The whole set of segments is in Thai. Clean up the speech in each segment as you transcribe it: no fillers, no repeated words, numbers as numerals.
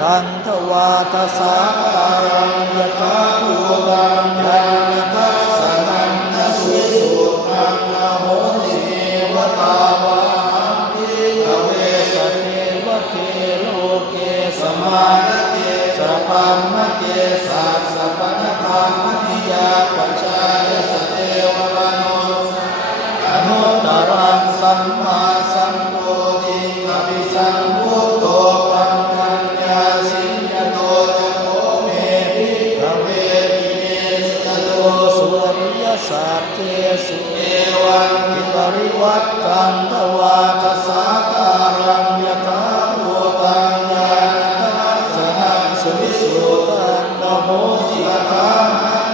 กันทวาทสาการังยถาภูตังญาณทัสสนันทสุสุขังอโหสิเนวตาวาภิภเวสเทวเทโลเกสมาณเกสัพพัมมะเกสัสสะปะนะภัมมณิยาปัจจายสเทวมโนอนุตตรังสัมมาสัมโพธิอภิสัมพุทโธปัญญัญญาสิญญโตจะโคเมภิกขเวทิเนสโตสุริยสัจเจสุเอวังกิปริวัตตังทวาทสาการังยถาภูตังญาณทัสสนังสุวิสุตังนะโมสิตัง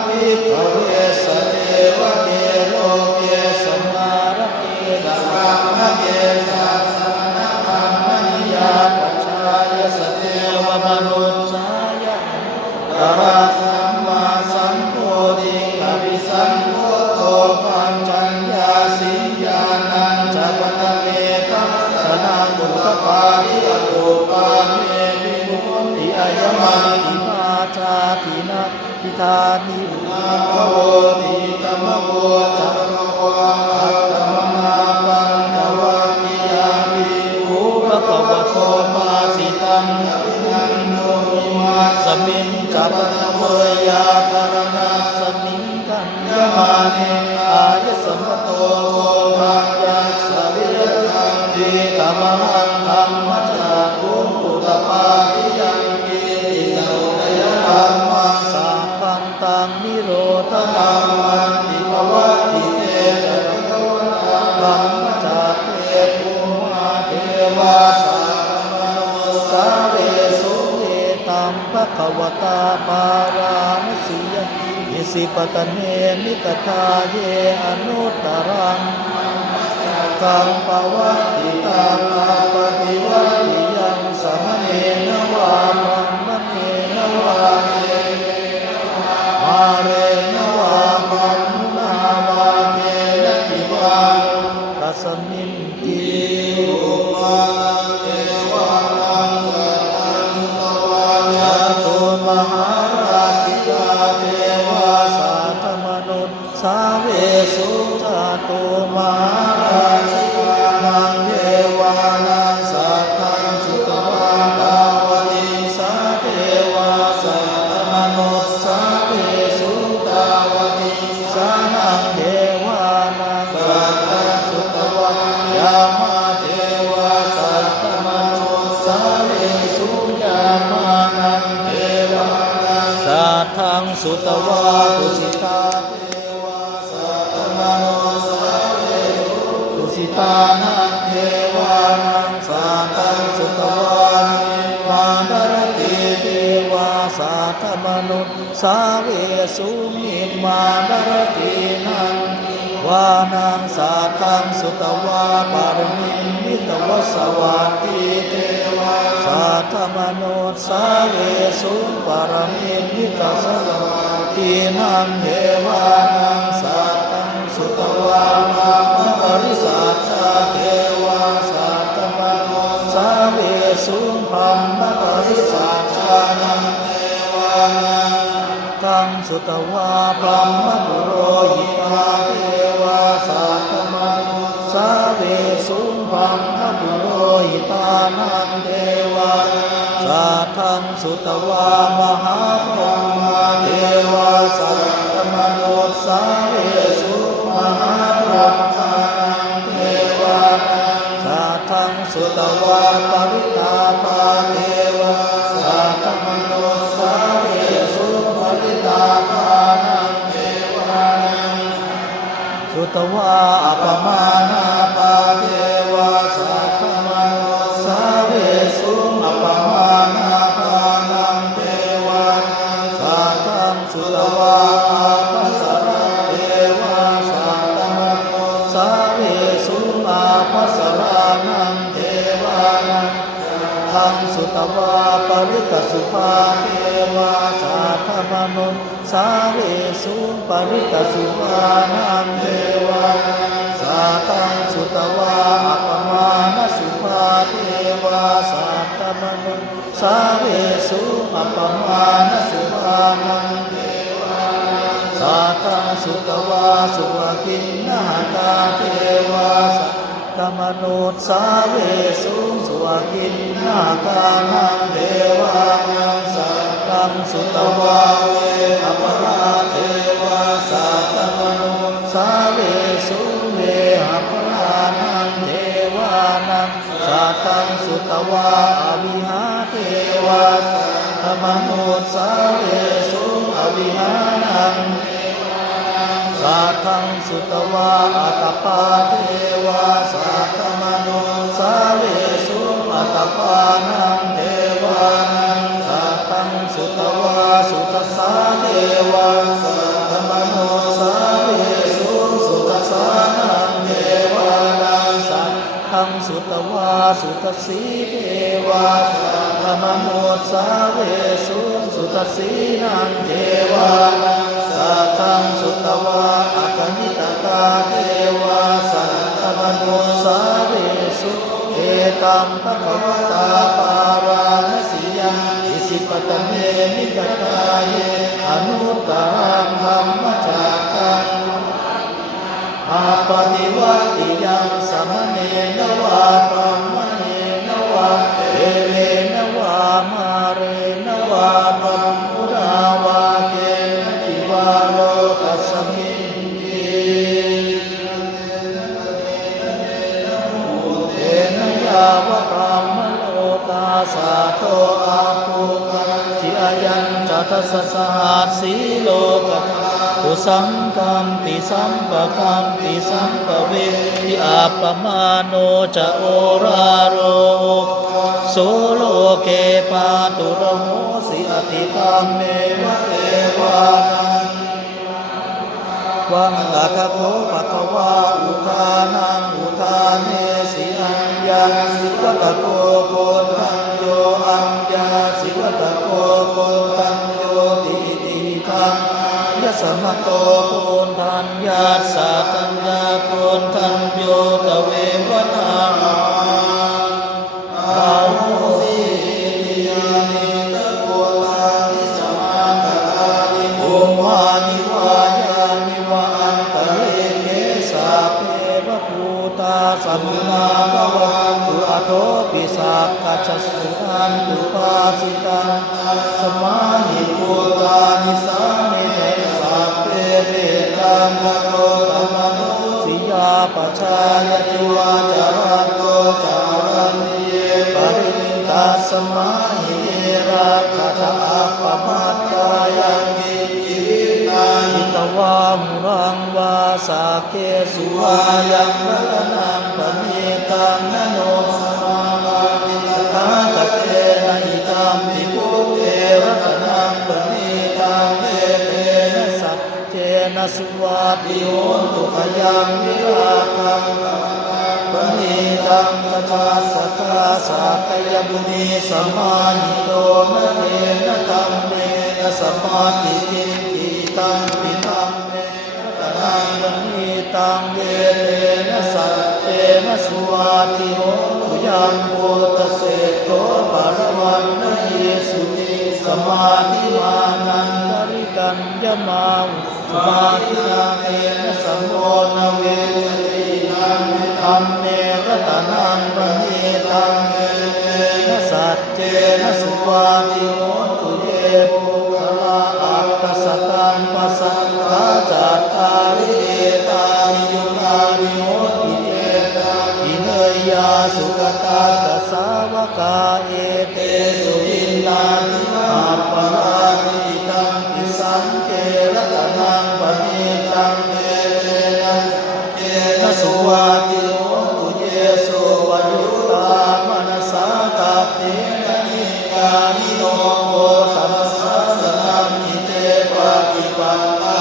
ภิกขเวสเทวเกโลเกสมาระเกสัพพัมมะเกสัสสะปะนะภัมมณิยาปัจจายสเทวมนุสสายะตระสัมมาสัมโพธิอภิสัมพุทโธปัญจัญญาสิญาณังจะปนะเมตัสสะนามุตตปาทิอโภปาเมวิมุตติอายมันติมาชาตินะทิธานิมาภโวติตมะโวจักรวาอัตตมนาปัญจวัคคียามิภูภควโตมาสิตังอภินันโนมิมาสมิงจัปนะเวยาการณะสมิงกัญญมาเนอายสัมปโตโมทัญญาสวิยตังติตมหังธัมมจักขุปุตตปาทิยังกิติสมุทัยธัมมังสัพพันตังนิโรธธัมมันติภวัตติเตจะภควตังธัมมจักเตภูมาเทวาสามโนสาเวสุเอตัมภควตาปารามสิยอิสิปตเนมิกทาเยอนุตตรังกังปวัตติตังอาปฏิวัตติยังสมเนนวาปัมมเนนวาเรมาเรนวาปัมมุนาวาเกนะทิวารัสมินติอุมาเทวานังสัตตังสุตวายะโตมหาราชิกาเทวาสัตตมนุษย์สาเวสุจโตมหาราชิกานังเทวานังสัตตังสุตวาภาวติสาเทวาสัตตมนุษย์สาเวสุตาวติสานังเทวานังสัตตังสุตวายามาเทวาสัตตมนุษย์สาเวสุยามานังเทวานังสัตตังสุตวาตุสิตาเทวาสัตตมนุษย์สาเวสุตุสิตานังเทวานังสัตตังสุตวานิมาดรติเทวาสัตตมนุษย์สาเวสุมิมาดรตินังวานังสัตตังสุตวาปารมิมิตวสวัตติเทวาสัตตมนุษย์สาเวสุปารมิมิตสวัตตินังเทวานังสัตตังสุตวามาปริสัทธาเทวาสัตตมนุษย์สาเวสุพัมมปริสัทธานังเทวานังกังสุตวาพรหมปุโรหิตาเทวาสัตตมนุษย์สาเวสุพัมมปุโรหิตานังเทวาสัทธังสุตวามหาพรหมเทวาสัตตมนุษย์สาเวสุมหาพรหมานังเทวานังสัทธังสุตวาปริตาภาเทวาสัตตมนุษย์สาเวสุปริตาภานังเทวานังสุตวาอปมานาภาเทวาสัตตมนุษย์สาเวสุอปมานาภานังเทวานังสัตตังสุตวาอาภัสสรเทวาสัตตมนุษย์สาเวสุอาภัสสรานังเทวานังทังสุตวาปริตสุภาเทวาสัตตมนุษย์สาเวสุปริตสุภานังเทวาสัตตังสุตวาอัปมาณสุภาเทวาสัตตมนุษย์สาเวส กินนาคาเทวาสัตตมนุษย์สาเวสุสวกินนาคานังเทวานังสัตตังสุตวาเวอปราเทวาสัตตมนุษย์สาเวสุเวอปรานังเทวานังสัตตังสุตวาอวิหาเทวาสัตตมนุษย์สาเวสุอวิหานังสัทธังสุตวาอัตตปาเทวาสัทธมโนสาเวสุอัตตปานังเทวานังสัทธังสุตวาสุตสาเทวาสัทธมโนสาเวสุสุตสานังเทวานังสัทธังสุตวาสุตสีเทวาสัทธมโนสาเวสุสุตสีนังเทวานังสัทธังสุตวาอัคนิตกาเทวาสัตตมโนสาเวสุเอตัมปะคะวตาปาราณสียังอิสิปตเมมิกตาเยอนุตตรังธัมมจักขังอาปฏิวัติยังสมเนนวาปัมมเนนวาเอเรนวามาเรนวาปัมมุราวาเกนติวาโลกัสสมิงติเอนยาวะพรหมโลกาสาโตอาภูกังจิอายัญจตัสสหัสสีโลกธรรมตุสังกัมปิสัมปะกัมปิสัมปะเวทิอาปมาโนจะโอราโรโสโลเกปาตุระโมสิอติกามเมวะเทวานังวังตถาโคปะคะวาอุทานังอุทาเนสิอัญญาสิวะตะโกโกทัญโยอัญญาสิวะตะโกโกทัญโยติติทังยะสมะโตโกทัญญาสัตัญญาโกทัญโยตเววนาอาโหสิติยานิตะโกตานิสมาคตานิโอมานิวายานิวะอันตะเลเกสาเปวะภูตาสัมมาภวันตุอะโทปิสักขะชัสสุอันตุปาสิตังสมาหิภูตานิสัมมิเทสัพเพเรตังภะโตธัมมโนสิยาปัจจายติวาจารันโตจารันติเยปริวินตัสสมาหิเนราคะทะอัปปมัตตายังกินจิวิตังอิตวามุรังวาสาเกสุวายังรัตนังปณิตังนโนสมาบาติตถาคเตนะอิตัมปิพุทเทรัตนังปณิตังเอเตนะสัจเจนะสุวัติโหตุขยังวิราคังปณิตังกัจจสัทธาสักยบุณีสัมมาหิโตนะเตนะธัมเมนะสัมมาทิฏฐิทิตังปิตัมเมนะตังปณิตังเยเตนะสัจเจนะสุวัติโหตุยังพุทธเสโตปรวันนะเยสุติสมาธิมานันตริกันยมาวุสมาธินาเตนะสัมโมนะเวชตินังธัมเมรัตนังปณิตังเยเตนะสัจเจนะสุวัติโหตุเยปุคละอัตตสัตตังปัสสัทธาจัตตาริเอตานิโยนานิโหติเตอิเนยาสุขตาตัสสาวกาเอเตสุวินนานิอัปปะรานิตังปิสังเกรัตนังปณิตังเอเตนะสุวัติโหตุเยสุวายุตามนัสสะกัปเตนะนิกานิโนโกตัมสสะสนังนิเตปฏิปันตา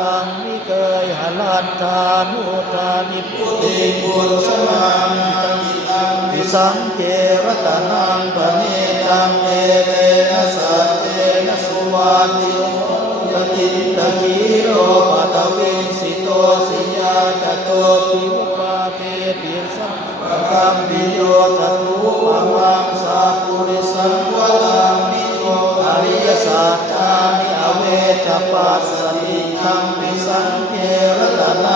ตังมิเคยหลันทานุทานิพุติปุจฉมังปิสังเกรัตนังปณิตังเอเตนะสัจเจนะสุวัติโหยติตะกีโรปัตวิงสิโตสิยาตโตปิวปาเตปิสังปะกัมปิโยตตุปะวังสัพพุริสังวะตัมมิโยอริยสัจจานิอเวทปัสสติธัมปิสังเกรัตนั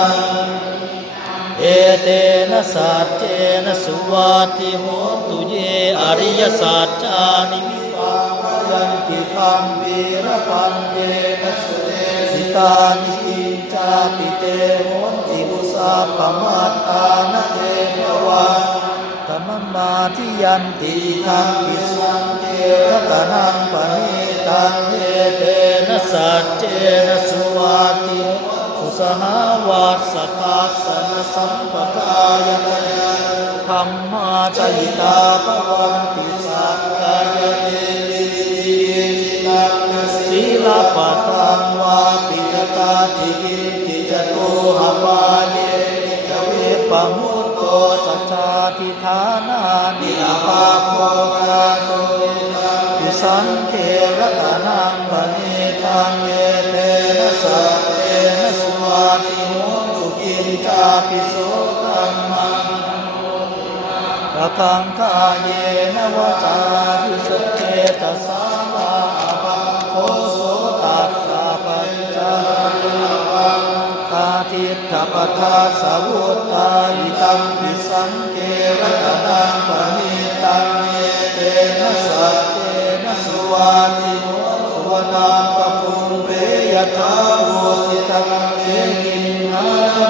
นะสัจเจนะสุวัติโหตุเยอริยสัจจานิวิปากยันติคัมภีรปัญเยนะสุเตสิตานิกินจาปิเตโหติบุสาปมัตตานะเตภวันธรรมมาทิยันติทังปิสังเทระตนังปณิตังเยเตนะสัจเจนะสุวัติอุสหาวาสกัสสะสัมปกายตยาธรรมาจหิตาภวันติสักกายเตวิริจิตังศีลปะตังวาปิยตาติกินติจตุหปาเยนิจเวปมุตโตจัจจาทิฐานานิอาภาโภคาโตปิสังเขรตนังปณิตังเยเตนะสัจเจนะสุวัติโหตุกินจาปิโสธัมมังระคังคาเยนะวจาภิสเจตสามาภะโคโสตัสสะปัญจวังคาทิฏฐปทาสาวุตตาอิตัมปิสังเกรตนังปณิตังเยเตนะสัจเจนะสุวัติโหตุวนาปปุมเปยทาโวสิตังเตกินหา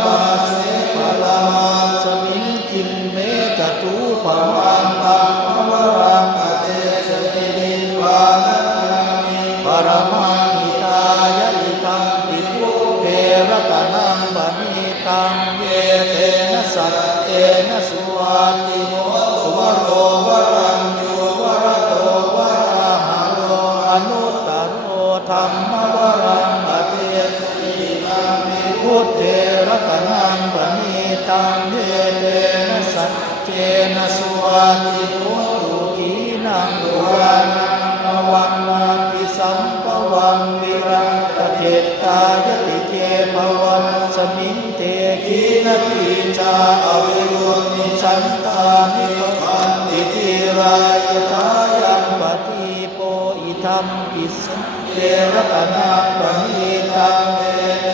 มาเสปะละมาสมิงกินเมจตุปวันตังภวรังอเตสตินิวานามิปรมังหิตายะอิทังปิภูเปรตนังปณิตังเยเตนะสัจเจนะสุวัติโหตุวโรวรัญโยวรโตวราหะโรอนุตตโรธัมมวรังอเตสติตังปิพุทเถระตนังปณิตังเยเตนะสัจเจนะสุวัติโหตุกีนังปุรานังนวันนาปิสัมปวังวิรัตเถตายติเกภวันสมิงเตกีนติจาอวิรุณนิชันตานิปันติทิรายทายังปฏิโปอิทัมปิสังเจรตนังปณิตังเยเต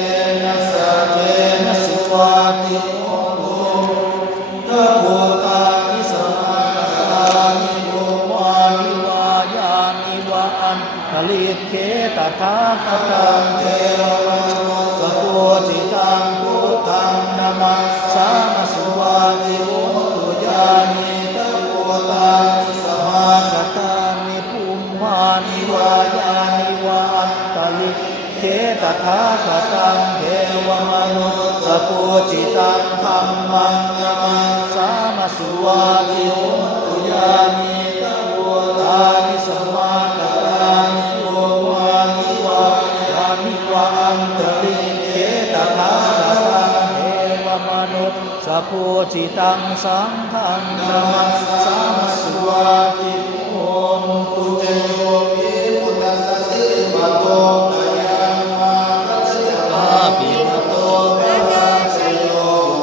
นะสัจเจนะสุวัติโหตุตะโพตานิสมาตานิโมวานิวายานิวาอันทลิเขตถาคตังเทวมนุสโพธิตังพุทธังนามัสสามาสุวัติโหตุญาณิตะโพตานิสมาคตานิภูมิวานิวายานิวาอันทลิเขตถาคตังเทวมนุสโพธิตังธัมมังนามัสสามาสุวัติโหตุญาณิตะโพตานิสมาคตานิภูมิวานิวายานิวาอันทลิเขตถาคตังเทวมนุสโพธิตังสังฆังนามัสสามาสุวัติโหตุเตโยปิพุทธัสสะสิริมาโตอะยังมาคัจฉาปิมโตภะคะชโย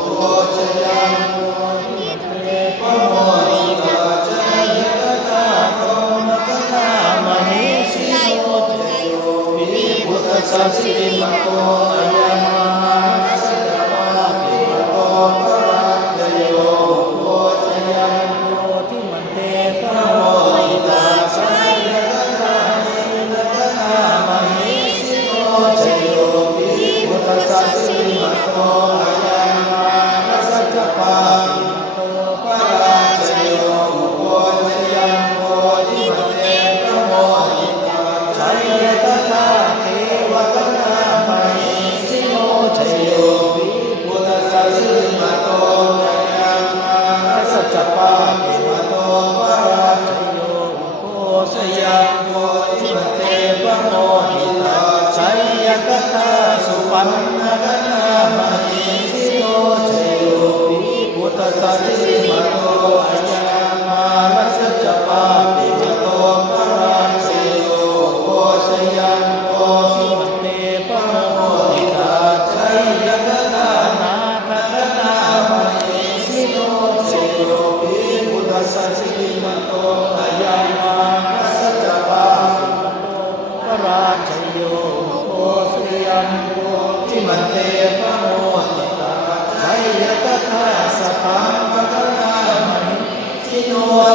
โตชยังโมหิเตปะโมหิกาจายะตาโตนะกะนามหิสิโตเตโยปิพุทธัสสะสิริมาโตอะยังมาคัจฉาปิมโตภะคะชโยโตชยังโมทิมันเตปะโมหิกาจายะตาโตนะกะนามหิสิโตเตโยปิพุทธัสสะสิริมาโตอะยังมาคัจฉาปิมโตภะคะชโยโตชยังโมทิมันเตปะโมหิกาจายะตาเทวกนามหิสิโตเตโยปิพุทธัสสะสิริมาโตอะยังมาคัจฉาปิมโตภะคะชโยโตชยังโมทิมันเตปะโมหิกาจายะตาสุปันนะกะนามหิสิโตเตโยปิพุทธัสสะสิริมาโตอะยังมาคัจฉาปิมโตภะคะชโยโตชยังโมทิมันเตปะโมหิกาจายะตานาคกะนามหิสิโตเตโยปิพุทธัสสะสิริมาโตอะยังมาคัจฉาปิมโตภะคะชโยโตชยังโมทิมันเตปะโมหิกาจายะตาสัพพัง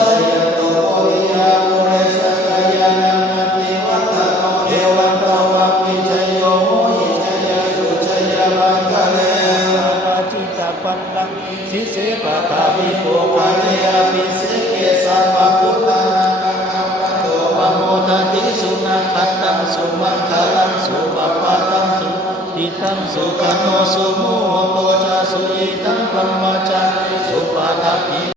สยโตโพวิยาปุเรสกายานันติวัตโตเอวันตวัมมิชโยโหยิชยสุชยมังคะเลสัพจิตปันตังสิเสปะตาวิโภคะเนอภิเสเกสัพพพุทธานังกัปปะโตปะโมทันติสุนันทัตตังสุมังคลังสุปปะตังสุติตังสุขโนสุโมโตจาสุยิตังปรมจาริสุปะทัปปิ